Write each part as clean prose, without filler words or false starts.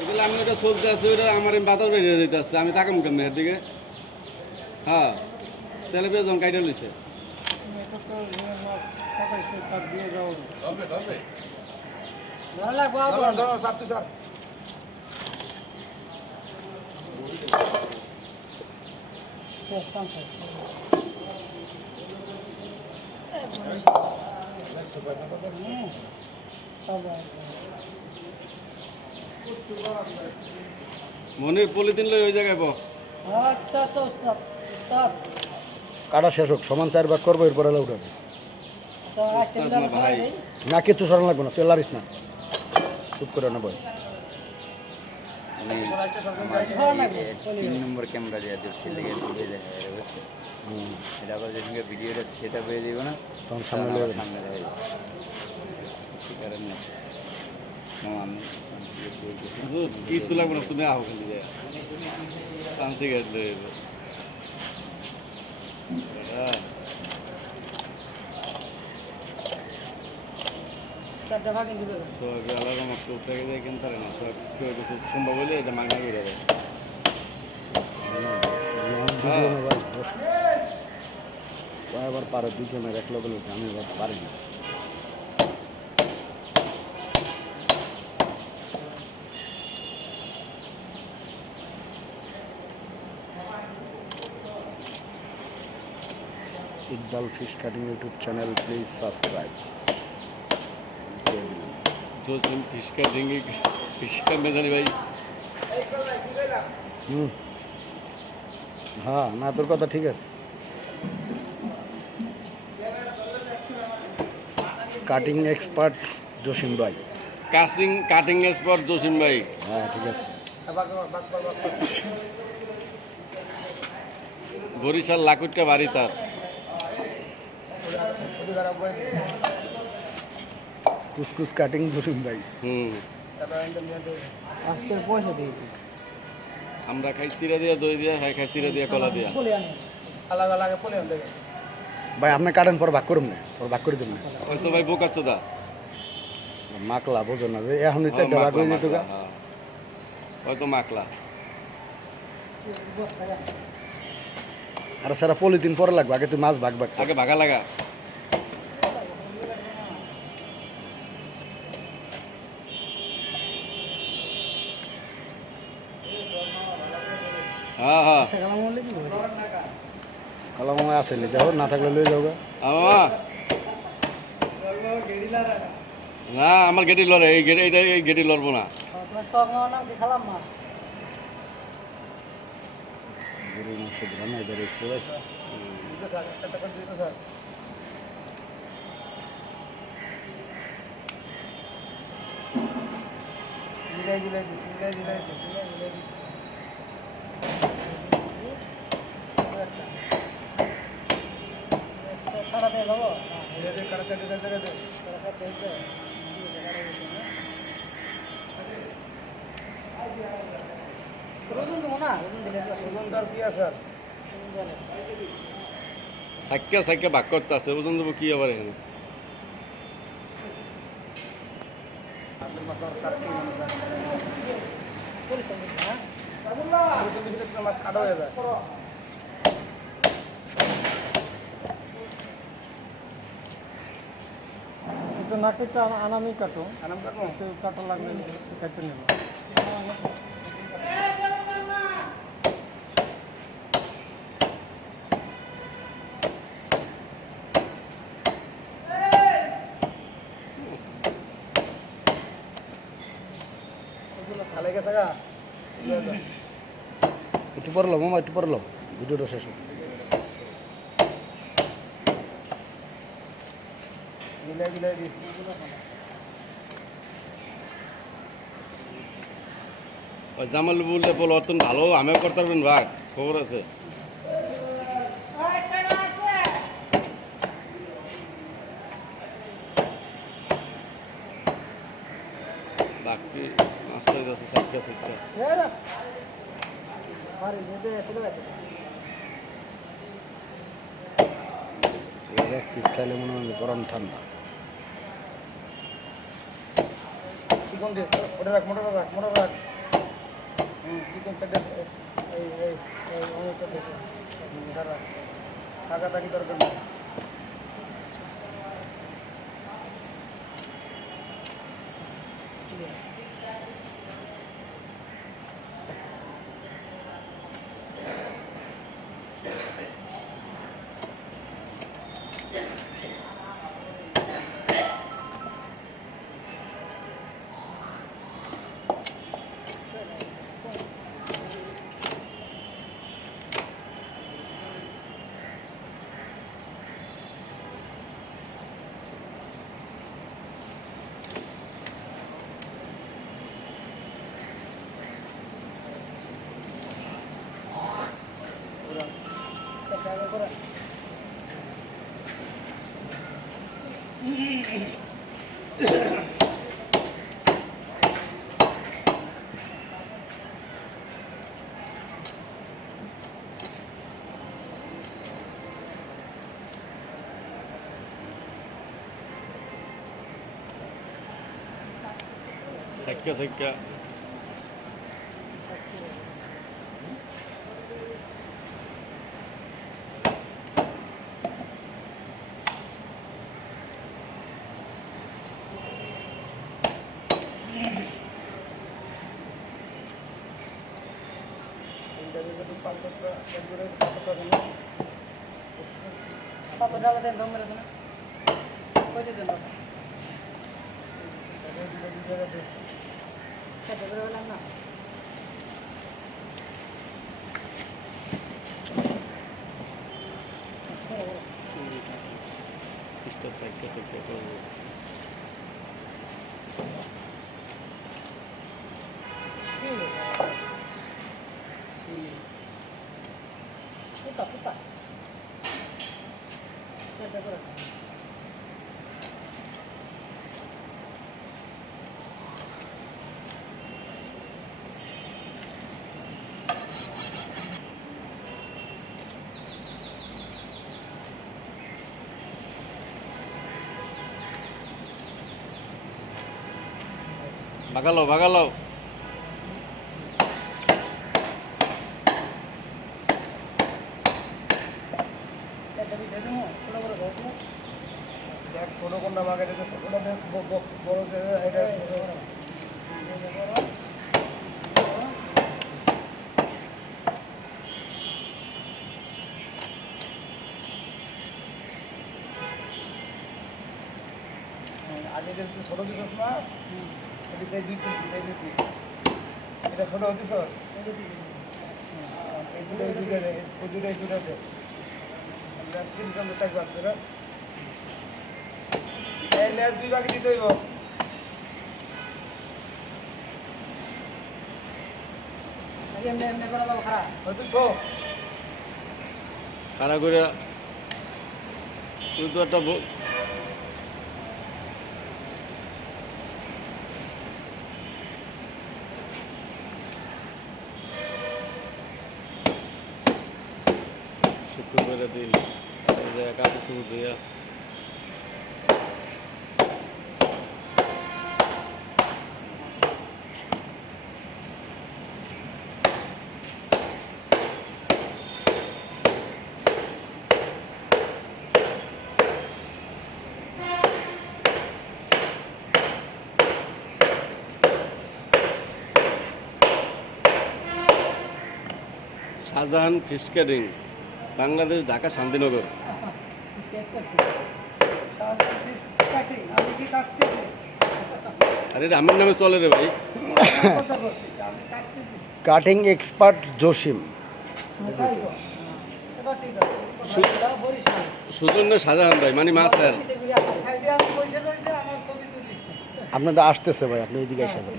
এগুলো আমি ওটা চলতে আছি, ওটা আমার বাতাস বেরিয়ে যেতে আসছে, আমি তাকাম কেমন এর দিকে। হ্যাঁ, তেলে পেঁয়াজ কাইটা লইছে। মনির পলিথিন লই ওই জায়গায় বহ। কাটা শেষ হোক, সমান 4 ভাগ করবো, এরপরে উঠাবে উস্তাদ না ভাই। না, কিছু সরান লাগবে না, তেল আরিস না, চুপ করে নেবো। 3 নম্বর ক্যামেরা দিয়ে দিচ্ছে, লেগে ভিডিও দেখা যাবে, বুঝছে? এটা আবার যেদিন ভিডিওটা সেট আপ হয়ে যাবে না, তখন সামনে লেগে সামনে দেখা যাবে। সে কারণে আমি কিছু লাগবে না, তুমি আহো খালি যায় চান্সি গেট লই যাবে। সব আলাদা মাত্র উঠে যায় কিনতে পারে না, সব কেউ কিছু সম্ভব হলে এটা মাগনা করে দেয়। এবার পারে দুজনের এক লগে লোক, আমি এবার পারি না। Iqbal fish cutting YouTube channel, please subscribe. Joshim fish का देंगे, फिश का मैं जाने भाई। হ্যাঁ, না তোর কথা ঠিক আছে। কাটিং এক্সপার্ট জসিম ভাই। কাটিং এক্সপার্ট জসিম ভাই। হ্যাঁ ঠিক আছে। বরিশাল লাকুটকা বাড়ি তার। কুসকুস কাটিং জসিম ভাই। আমরা খাই চিরা দিয়া, দই দিয়া, হ্যাঁ খাই চিরা দিয়া, কলা দিয়া। ভাই আপনি কাটেন, পর ভাগ করুন না, পর ভাগ করে দেবেন না। হয়তো ভাই বোকাচোদা মাকলা বোঝো না যে এখন চারটা ভাগ হয়ে যেত গা। হয়তো মাকলা। আর সারা পলিথিন পরে লাগবে, আগে তুই মাছ ভাগ ভাগ কর। আগে ভাগা লাগা। হ্যাঁ হ্যাঁ কালা মামা আসে নি, দেখো না থাকলে লয়ে যাও গা। মামা না, আমার গেটি লড়ে, এই গেটি, এটা এই গেটি লড়বো না। গরুর মাংস দিলাম না, এবার এসে ভাই সাক্কা সাক্কা ভাগ করতে আছে, ওজন দেবো কি আবার এখানে। নাটকটা আনামি কাটো, কাটা লাগলে কাটতে নেব। একটু পড়লো মামা, একটু পড়লো, ভিডিওটা শেষ হোক। জামাল বলতে বলো অত ভালো, আমিও করতে পারবেন ভাগ, খবর আছে। বাকি মাছটা আছে সাক্কা সাক্কা। এক পিস খাইলে মনে হয় গরম ঠান্ডা। ওটা রাখ, মোটর রাখ, মোটর রাখ। চিকেন সেটা এই এই এই অনেকটা বেশি দাঁড়া টাকাটাকি দরকার নেই সাইক্কা সাইক্কা কত ডালা দেন দম মেরে দেন কইতে দেন সেটা করে বললাম না সাইক্কা সাইক্কা করবো puta puta সেটা করে বাগালো বাগালো সেটা বিষয় দেবো ছোটো করে ধরছো দেখ ছোটো কোনটা বাঘের এটা ছোটোটা দেখ বড় এটা আগে যে তুই ছোটো দিছস না এদিকে দুই পিস এই দুই পিস এটা ছোটো দিছস এই দুটো এই দুটো এই দুটো এই দুটো দে আজকে দিতাম চার ভাগ করে এই লেজ দুই ভাগে দিতে হইব এমনি এমনি করে দাও খারাপ হয়তো তো খাড়া করে তুই তো একটা শুক্রবারে দিন কাপড় শুরু দিয়া শাহজাহান ফিশ ক্যাডিং বাংলাদেশ ঢাকা শান্তিনগর শেষ করছি কাটিং আমি কি কাটতেছি আরে এটা আমার নামে চলে রে ভাই কথা বলছি আমি কাটতেছি কাটিং এক্সপার্ট জসিম তাই তো এবার ঠিক আছে বরিশাল সুজন্য শাহজাহান ভাই মানে মাছ স্যার সাইডে আমি বসে রয়েছে আমার ছবি তুলিস আপনারটা আসতেছে ভাই আপনি এদিকে এসে যান।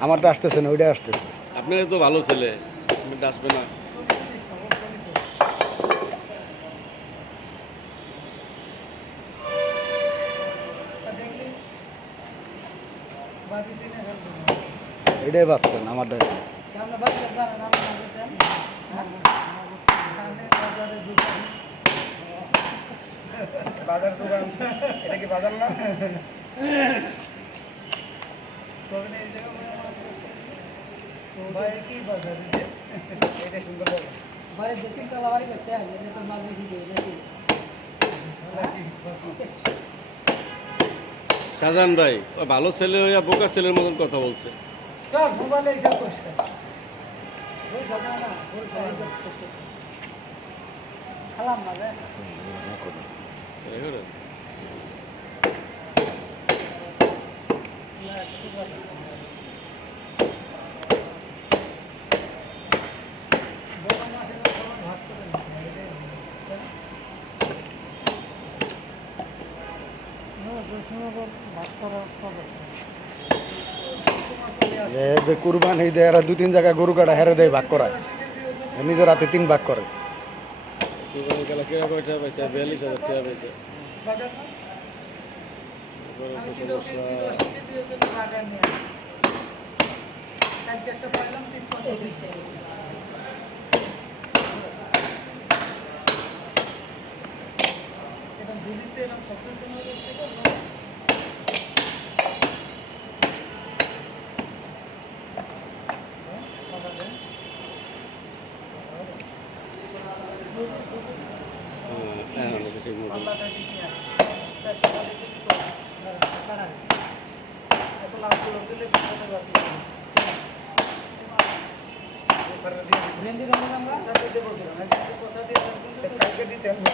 আমারটা আসতেছে না ওইটা আসতেছে আপনার তো ভালো ছেলে আপনারটা আসবে না দেখলি বাকি সিনে এটাই ভাবছেন আমারটা কেমন বাকি জানেন আপনি বলছেন সামনে বাজারে দোকান বাজার দোকান এটা কি বাজার না কবে এই জায়গা ভাই কি বাজারে এটা সুন্দর বাজার বাইরে দেখি তলা বাড়ি করছে এটা তো মাছ বেশি দিয়ে বেশি শাহজাহান ভাই ও ভালো ছেলে হইয়া বোকা ছেলের মতন কথা বলছে। স্যার মোবাইলে এইসব করছে ওই সকাল না ওই খালাম না রে এই করে। যে কুরবানি দেয় এরা 2-3 জায়গায় গরু কাটা হেরে দেয় ভাগ করায় নিজের রাতে 3 ভাগ করে কুরবানি খেলা কিরা করে টাকা পাইছে 42,000 টাকা পাইছে। হ্যাঁ আমাকে ঠিক মতো ভেন্ডি রঙের আমরা কালকে দিতেন না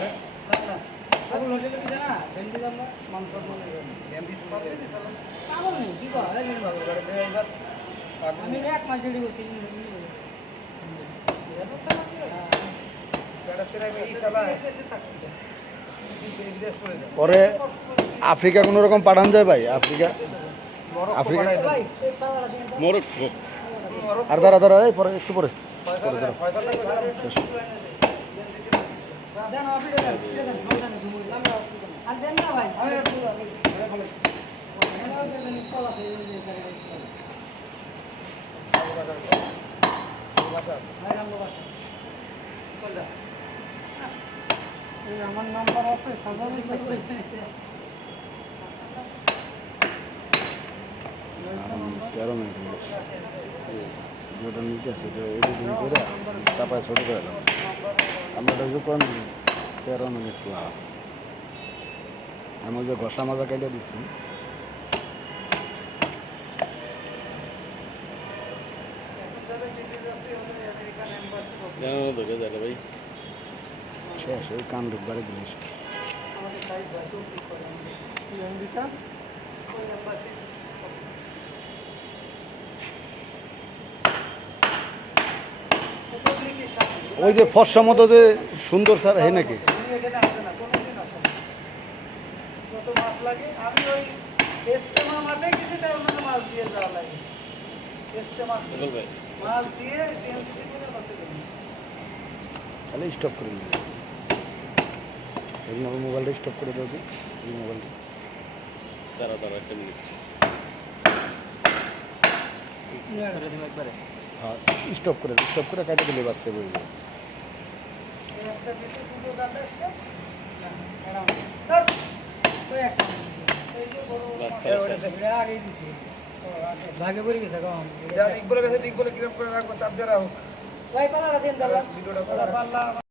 তখন হোটেলে কি জানা ভেন্ডি আমরা মাংস মনে পাগল নেই কি কর আমি এক মাস জড়ি বসি পরে আফ্রিকা কোনো রকম পাঠান যায় ভাই আফ্রিকা আফ্রিকা ভাই এই পাওয়াটা দিয়ে মরক্কো আর দাঁড়া এই পরে একটু পরে দেন অফিসে দেন ছেড়ে দেন সমস্যা নেই ঘুমুই আর দেন না ভাই আমার নাম্বার আছে সাজানো 13 মিনিট হয়ে গেছে যেটা নিতে আছে এডিটিং করে চাপায় ছোট করে দিলাম আমরা যে কোন 13 মিনিট ক্লাস আমি যে ঘষা মাজা কেটে দিচ্ছি জানো তোকে জানো ভাই শেষ ওই কান ঢুকবারে জিনিস ওই যে ফর্সা মতো যে সুন্দর স্যার হে নাকি এখানে আসবে না কোনোদিন আসে না কত মাছ লাগে আমি ওই এস্তেমা মাঠে গেছি তাই অন্য মাছ দিয়ে যাওয়া লাগে এস্তেমা বল ভাই মাছ দিয়ে সিএমসি করে বসে গেছি তাহলে স্টপ করে দিই এই মোবাইলটা স্টপ করে দাও এই মোবাইলটা দাঁড়া একটা মিনিট হ্যাঁ স্টপ করে কাটে দিলে বাস সেভ হয়ে যাবে একটা দিতে দুটো গাছ আসবে এই যে বড় বাস খাওয়া আগেই দিছি ভাগে পড়ে গেছে কম ইকবলের কাছে ইকবলে কিরকম করে রাখবো চাপ দিয়ে রাখো ভাই পালা দেন দাদা ভিডিওটা